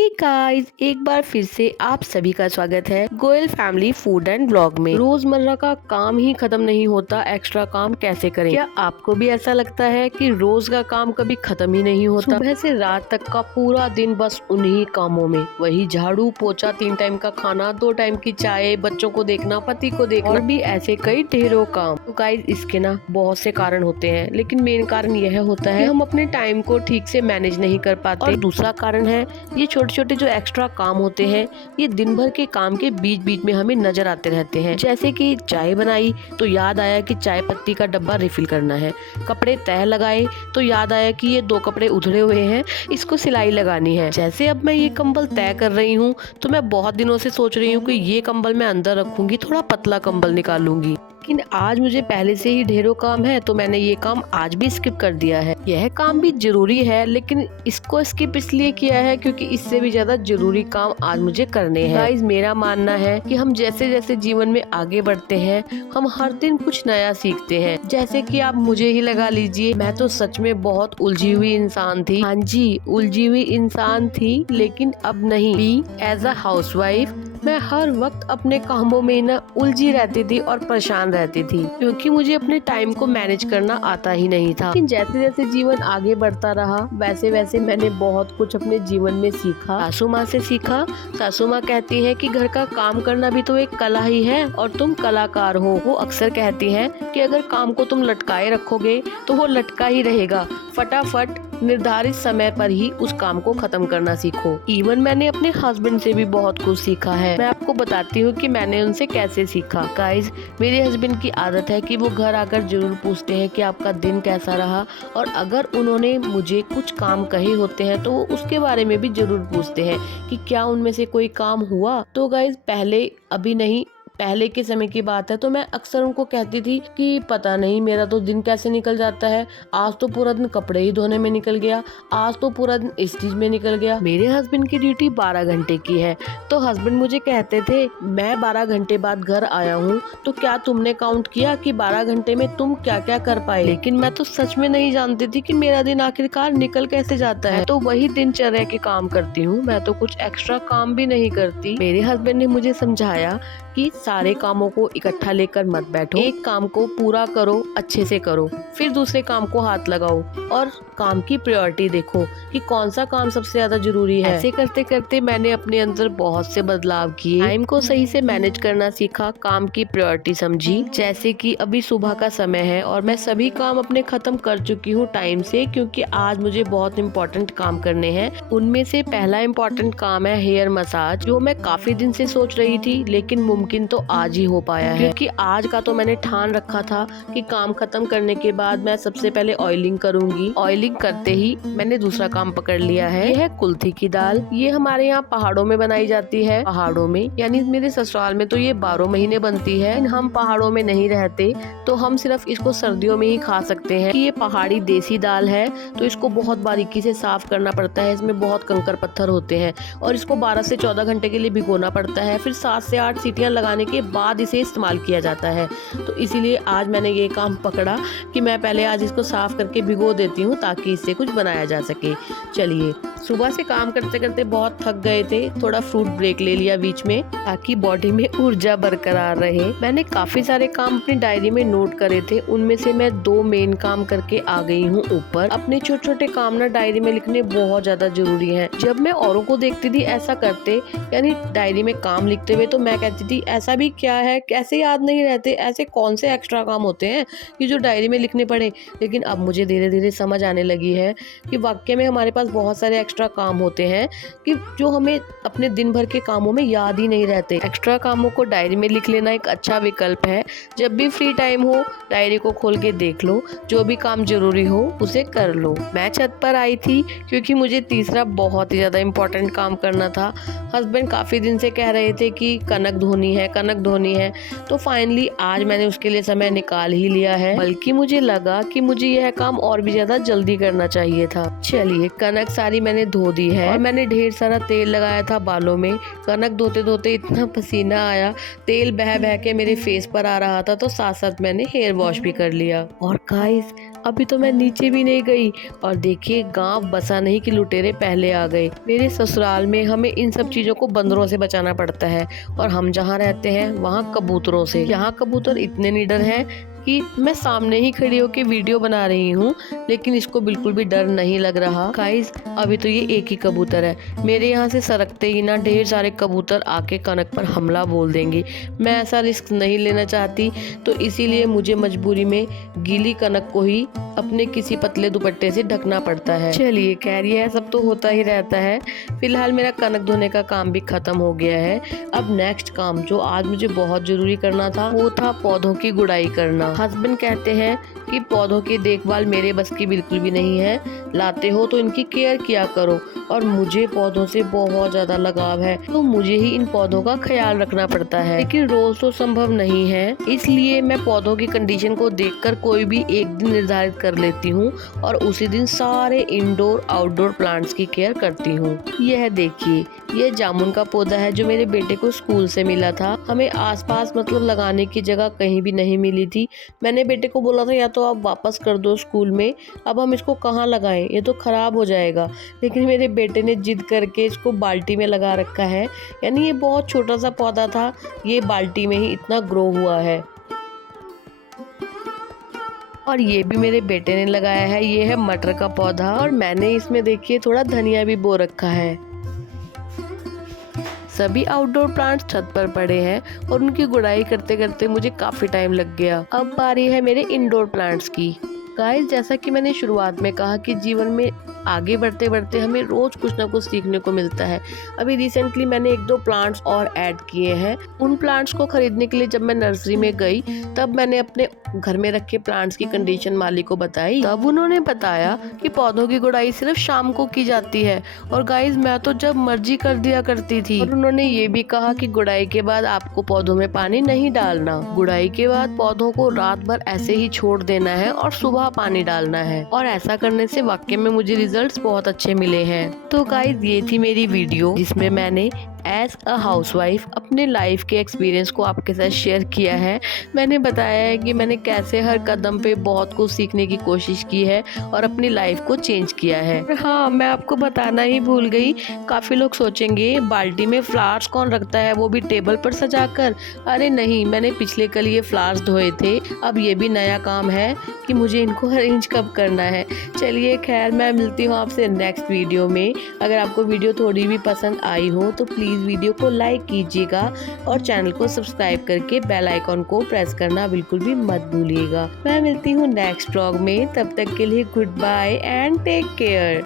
Hey guys, एक बार फिर से आप सभी का स्वागत है Goyal family food and blog में। रोजमर्रा का काम ही खत्म नहीं होता, एक्स्ट्रा काम कैसे करें। क्या आपको भी ऐसा लगता है कि रोज का काम कभी खत्म ही नहीं होता? सुबह से रात तक का पूरा दिन बस उन्हीं कामों में, वही झाड़ू पोछा, 3 टाइम का खाना, 2 टाइम की चाय, बच्चों को देखना, पति को देखना, और भी ऐसे कई ढेरों काम। तो गाइस, इसके ना बहुत से कारण होते हैं, लेकिन मेन कारण यह होता है कि हम अपने टाइम को ठीक से मैनेज नहीं कर पाते। और दूसरा कारण है ये छोटे छोटे जो एक्स्ट्रा काम होते हैं, ये दिन भर के काम के बीच बीच में हमें नजर आते रहते हैं। जैसे कि चाय बनाई तो याद आया कि चाय पत्ती का डब्बा रिफिल करना है, कपड़े तह लगाए तो याद आया कि ये 2 कपड़े उधड़े हुए हैं, इसको सिलाई लगानी है। जैसे अब मैं ये कंबल तय कर रही हूँ तो मैं बहुत दिनों से सोच रही हूँ कि ये कंबल मैं अंदर रखूंगी, थोड़ा पतला कंबल निकालूंगी, लेकिन आज मुझे पहले से ही ढेरों काम है तो मैंने ये काम आज भी स्किप कर दिया है। यह काम भी जरूरी है, लेकिन इसको स्किप इसलिए किया है क्योंकि इससे भी ज्यादा जरूरी काम आज मुझे करने हैं। गाइस, मेरा मानना है कि हम जैसे जैसे जीवन में आगे बढ़ते हैं, हम हर दिन कुछ नया सीखते हैं। जैसे कि आप मुझे ही लगा लीजिए, मैं तो सच में बहुत उलझी हुई इंसान थी। हाँ जी, उलझी हुई इंसान थी, लेकिन अब नहीं। बी एज अ हाउसवाइफ मैं हर वक्त अपने कामों में ना उलझी रहती थी और परेशान रहती थी, क्योंकि मुझे अपने टाइम को मैनेज करना आता ही नहीं था। लेकिन जैसे जैसे जीवन आगे बढ़ता रहा, वैसे वैसे मैंने बहुत कुछ अपने जीवन में सीखा। सासू माँ से सीखा। सासू माँ कहती है कि घर का काम करना भी तो एक कला ही है और तुम कलाकार हो। वो अक्सर कहती है कि अगर काम को तुम लटकाए रखोगे तो वो लटका ही रहेगा, फटाफट निर्धारित समय पर ही उस काम को खत्म करना सीखो। इवन मैंने अपने हस्बैंड से भी बहुत कुछ सीखा है। मैं आपको बताती हूँ कि मैंने उनसे कैसे सीखा। गाइस, मेरे हस्बैंड की आदत है कि वो घर आकर जरूर पूछते हैं कि आपका दिन कैसा रहा, और अगर उन्होंने मुझे कुछ काम कहे होते हैं तो वो उसके बारे में भी जरूर पूछते हैं कि क्या उनमें से कोई काम हुआ। तो गाइस, अभी नहीं, पहले के समय की बात है, तो मैं अक्सर उनको कहती थी कि पता नहीं मेरा तो दिन कैसे निकल जाता है, आज तो पूरा दिन कपड़े ही धोने में निकल गया, आज तो पूरा दिन इस चीज में निकल गया। मेरे हस्बैंड की ड्यूटी 12 घंटे की है, तो हस्बैंड मुझे कहते थे मैं 12 घंटे बाद घर आया हूँ तो क्या तुमने काउंट किया कि 12 घंटे में तुम क्या क्या कर पाए। लेकिन मैं तो सच में नहीं जानती थी कि मेरा दिन आखिरकार निकल कैसे जाता है। तो वही दिनचर्या के काम करती हूँ, मैं तो कुछ एक्स्ट्रा काम भी नहीं करती। मेरे हस्बैंड ने मुझे समझाया कि सारे कामों को इकट्ठा लेकर मत बैठो, एक काम को पूरा करो, अच्छे से करो, फिर दूसरे काम को हाथ लगाओ और काम की प्रायोरिटी देखो कि कौन सा काम सबसे ज्यादा जरूरी है। ऐसे करते करते मैंने अपने अंदर बहुत से बदलाव किए, टाइम को सही से मैनेज करना सीखा, काम की प्रायोरिटी समझी। जैसे कि अभी सुबह का समय है और मैं सभी काम अपने खत्म कर चुकी हूँ टाइम से, क्योंकि आज मुझे बहुत इम्पोर्टेंट काम करने हैं। उनमें से पहला इम्पोर्टेंट काम है हेयर मसाज, जो मैं काफी दिन से सोच रही थी, लेकिन मुमकिन तो आज ही हो पाया है, क्योंकि आज का तो मैंने ठान रखा था कि काम खत्म करने के बाद मैं सबसे पहले ऑयलिंग करूंगी। ऑयलिंग करते ही मैंने दूसरा काम पकड़ लिया है, यह है कुल्थी की दाल। ये हमारे यहाँ पहाड़ों में बनाई जाती है। पहाड़ों में यानी मेरे ससुराल में तो ये 12 महीने बनती है। हम पहाड़ों में नहीं रहते तो हम सिर्फ इसको सर्दियों में ही खा सकते हैं। कि ये पहाड़ी देसी दाल है, तो इसको बहुत बारीकी से साफ करना पड़ता है, इसमें बहुत कंकर पत्थर होते हैं और इसको 12 से 14 घंटे के लिए भिगोना पड़ता है। फिर 7 से 8 सीटियां लगाने के बाद इसे इस्तेमाल किया जाता है। तो इसीलिए आज मैंने ये काम पकड़ा कि मैं पहले आज इसको साफ करके भिगो देती हूँ ताकि इससे कुछ बनाया जा सके। चलिए, सुबह से काम करते करते बहुत थक गए थे, थोड़ा फ्रूट ब्रेक ले लिया बीच में ताकि बॉडी में ऊर्जा बरकरार रहे। मैंने काफी सारे काम अपनी डायरी में नोट करे थे, उनमें से मैं 2 मेन काम करके आ गई हूँ ऊपर। अपने छोटे छोटे काम ना डायरी में लिखने बहुत ज्यादा जरूरी है। जब मैं औरों को देखती थी ऐसा करते, यानी डायरी में काम लिखते हुए, तो मैं कहती थी ऐसा भी क्या है, कैसे याद नहीं रहते, ऐसे कौन से एक्स्ट्रा काम होते हैं कि जो डायरी में लिखने पड़े। लेकिन अब मुझे धीरे धीरे समझ आने लगी है कि वाकई में हमारे पास बहुत सारे एक्स्ट्रा काम होते हैं कि जो हमें अपने दिन भर के कामों में याद ही नहीं रहते। एक्स्ट्रा कामों को डायरी में लिख लेना एक अच्छा विकल्प है। जब भी फ्री टाइम हो डायरी को खोल के देख लो, जो भी काम जरूरी हो उसे कर लो। मैं छत पर आई थी क्योंकि मुझे तीसरा बहुत ही ज्यादा इम्पोर्टेंट काम करना था। हस्बैंड काफी दिन से कह रहे थे कि कनक धोनी है, कनक धोनी है, तो फाइनली आज मैंने उसके लिए समय निकाल ही लिया है। बल्कि मुझे लगा कि मुझे यह काम और भी ज्यादा जल्दी जल्दी करना चाहिए था। चलिए कनक सारी मैंने धो दी है और मैंने ढेर सारा तेल लगाया था बालों में। कनक धोते धोते इतना पसीना आया, तेल बह बह के मेरे फेस पर आ रहा था, तो साथ साथ मैंने हेयर वॉश भी कर लिया। और गाइस अभी तो मैं नीचे भी नहीं गई और देखिए गांव बसा नहीं कि लुटेरे पहले आ गए। मेरे ससुराल में हमें इन सब चीजों को बंदरों से बचाना पड़ता है और हम जहाँ रहते हैं वहाँ कबूतरों से। यहाँ कबूतर इतने निडर हैं कि मैं सामने ही खड़ी होकर वीडियो बना रही हूँ, लेकिन इसको बिल्कुल भी डर नहीं लग रहा। गाइस अभी तो ये एक ही कबूतर है, मेरे यहाँ से सरकते ही ना ढेर सारे कबूतर आके कनक पर हमला बोल देंगे। मैं ऐसा रिस्क नहीं लेना चाहती, तो इसीलिए मुझे मजबूरी में गीली कनक को ही अपने किसी पतले दुपट्टे से ढकना पड़ता है। चलिए खैर ये सब तो होता ही रहता है। फिलहाल मेरा कनक धोने का काम भी खत्म हो गया है। अब नेक्स्ट काम जो आज मुझे बहुत जरूरी करना था वो था पौधों की गुड़ाई करना। हस्बैंड कहते हैं कि पौधों की देखभाल मेरे बस की बिल्कुल भी नहीं है, लाते हो तो इनकी केयर किया करो, और मुझे पौधों से बहुत ज्यादा लगाव है, तो मुझे ही इन पौधों का ख्याल रखना पड़ता है। लेकिन रोज तो संभव नहीं है, इसलिए मैं पौधों की कंडीशन को देखकर कोई भी एक दिन निर्धारित कर लेती हूँ और उसी दिन सारे इंडोर आउटडोर प्लांट्स की केयर करती हूँ। यह देखिए ये जामुन का पौधा है जो मेरे बेटे को स्कूल से मिला था। हमें आसपास मतलब लगाने की जगह कहीं भी नहीं मिली थी। मैंने बेटे को बोला था या तो आप वापस कर दो स्कूल में, अब हम इसको कहाँ लगाएं, ये तो खराब हो जाएगा। लेकिन मेरे बेटे ने जिद करके इसको बाल्टी में लगा रखा है। यानी ये बहुत छोटा सा पौधा था, ये बाल्टी में ही इतना ग्रो हुआ है। और ये भी मेरे बेटे ने लगाया है, ये है मटर का पौधा, और मैंने इसमें देखिए थोड़ा धनिया भी बो रखा है। सभी आउटडोर प्लांट्स छत पर पड़े हैं और उनकी गुड़ाई करते करते मुझे काफी टाइम लग गया। अब बारी है मेरे इंडोर प्लांट्स की। गाइस जैसा कि मैंने शुरुआत में कहा कि जीवन में आगे बढ़ते बढ़ते हमें रोज कुछ ना कुछ सीखने को मिलता है। अभी रिसेंटली मैंने 1-2 प्लांट्स और ऐड किए हैं। उन प्लांट्स को खरीदने के लिए जब मैं नर्सरी में गई तब मैंने अपने घर में रखे प्लांट्स की कंडीशन माली को बताई। तब उन्होंने बताया कि पौधों की गुड़ाई सिर्फ शाम को की जाती है। और गाइस मैं तो जब मर्जी कर दिया करती थी। और उन्होंने ये भी कहा कि गुड़ाई के बाद आपको पौधों में पानी नहीं डालना, गुड़ाई के बाद पौधों को रात भर ऐसे ही छोड़ देना है और सुबह पानी डालना है। और ऐसा करने से वाकई में मुझे रिजल्ट्स बहुत अच्छे मिले हैं। तो गाइस ये थी मेरी वीडियो जिसमें मैंने एज अ हाउसवाइफ अपने लाइफ के एक्सपीरियंस को आपके साथ शेयर किया है। मैंने बताया है कि मैंने कैसे हर कदम पे बहुत कुछ सीखने की कोशिश की है और अपनी लाइफ को चेंज किया है। हाँ मैं आपको बताना ही भूल गई, काफी लोग सोचेंगे बाल्टी में फ्लावर्स कौन रखता है, वो भी टेबल पर सजाकर। अरे नहीं, मैंने पिछले कल ये फ्लावर्स धोए थे। अब ये भी नया काम है कि मुझे इनको अरेंज कब करना है। चलिए खैर मैं मिलती हूँ आपसे नेक्स्ट वीडियो में। अगर आपको वीडियो थोड़ी भी पसंद आई हो तो प्लीज वीडियो को लाइक कीजिएगा और चैनल को सब्सक्राइब करके बेल आइकॉन को प्रेस करना बिल्कुल भी मत भूलिएगा। मैं मिलती हूँ नेक्स्ट व्लॉग में, तब तक के लिए goodbye and take care.